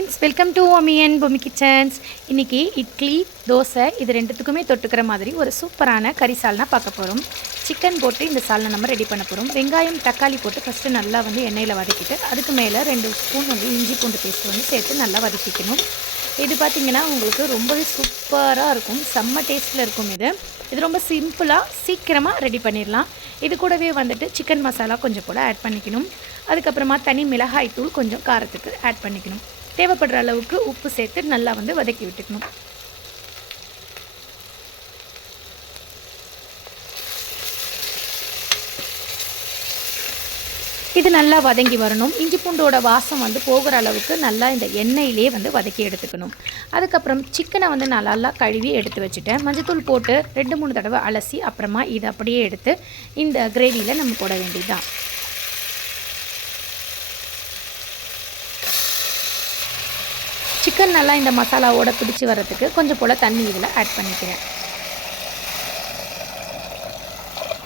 Friends, welcome to அம்மி and Bommi kitchens. இன்றைக்கி இட்லி, தோசை இது ரெண்டுத்துக்குமே தொட்டுக்கிற மாதிரி ஒரு சூப்பரான கறி சால்னா பார்க்க போகிறோம். சிக்கன் போட்டு இந்த சால்னா நம்ம ரெடி பண்ண போகிறோம். வெங்காயம், தக்காளி போட்டு ஃபஸ்ட்டு நல்லா எண்ணெயில் வதக்கிட்டு அதுக்கு மேலே 2 ஸ்பூன் இஞ்சி பூண்டு பேஸ்ட் சேர்த்து நல்லா வதக்கிக்கணும். இது பார்த்திங்கன்னா உங்களுக்கு ரொம்பவே சூப்பராக இருக்கும், செம்ம டேஸ்ட்டில் இருக்கும். இது ரொம்ப சிம்பிளாக சீக்கிரமாக ரெடி பண்ணிடலாம். இது கூடவே சிக்கன் மசாலா கொஞ்சம் கூட ஆட் பண்ணிக்கணும். அதுக்கப்புறமா தனி மிளகாய் தூள் கொஞ்சம் காரத்துக்கு ஆட் பண்ணிக்கணும். தேவைப்படுற அளவுக்கு உப்பு சேர்த்து நல்லா வதக்கி விட்டுக்கணும். இது நல்லா வதங்கி வரணும். இஞ்சி பூண்டோட வாசம் போகிற அளவுக்கு நல்லா இந்த எண்ணெயிலே வதக்கி எடுத்துக்கணும். அதுக்கப்புறம் சிக்கனை நல்லா கழுவி எடுத்து வச்சுட்டேன். மஞ்சத்தூள் போட்டு 2-3 தடவை அலசி அப்புறமா இதை அப்படியே எடுத்து இந்த கிரேவியில் நம்ம போட வேண்டியதுதான். சிக்கன் நல்லா இந்த மசாலாவோட பிடிச்சி வர்றதுக்கு கொஞ்சம் போல் தண்ணி இதில் ஆட் பண்ணிக்கிறேன்.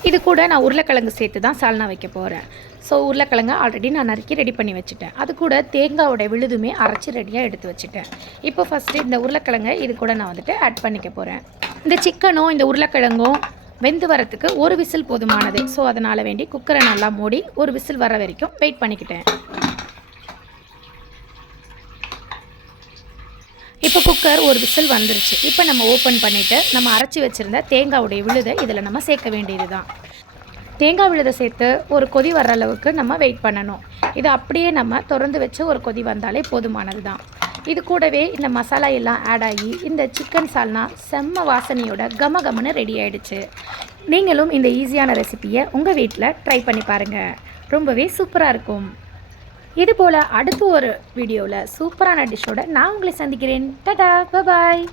இது கூட நான் உருளைக்கிழங்கு சேர்த்து தான் சால்னா வைக்க போகிறேன். ஸோ உருளைக்கிழங்கு ஆல்ரெடி நான் நறுக்கி ரெடி பண்ணி வச்சுட்டேன். அது கூட தேங்காயோட விழுதுமே அரைச்சி ரெடியாக எடுத்து வச்சுட்டேன். இப்போ ஃபஸ்ட்டு இந்த உருளைக்கிழங்கை இது கூட நான் ஆட் பண்ணிக்க போகிறேன். இந்த சிக்கனும் இந்த உருளைக்கிழங்கும் வெந்து வரத்துக்கு ஒரு விசில் போதுமானது. ஸோ அதனால் வேண்டி குக்கரை நல்லா மூடி ஒரு விசில் வர வரைக்கும் வெயிட் பண்ணிக்கிட்டேன். இப்போ குக்கர் ஒரு விசில் வந்துருச்சு. இப்போ நம்ம ஓப்பன் பண்ணிவிட்டு நம்ம அரைச்சி வச்சுருந்த தேங்காவுடைய விழுதை இதில் நம்ம சேர்க்க வேண்டியது தான். தேங்காய் விழுதை சேர்த்து ஒரு கொதி வர்ற அளவுக்கு நம்ம வெயிட் பண்ணணும். இது அப்படியே நம்ம திறந்து வச்சு ஒரு கொதி வந்தாலே போதுமானது தான். இது கூடவே இந்த மசாலா எல்லாம் ஆட் ஆகி இந்த சிக்கன் சால்னா செம்ம வாசனையோட கமகமன்னு ரெடி ஆகிடுச்சு. நீங்களும் இந்த ஈஸியான ரெசிப்பியை உங்கள் வீட்டில் ட்ரை பண்ணி பாருங்கள், ரொம்பவே சூப்பராக இருக்கும். இதுபோல் அடுத்த ஒரு வீடியோவில் சூப்பரான டிஷ்ஷோட நான் உங்களை சந்திக்கிறேன். டாடா, பாய்.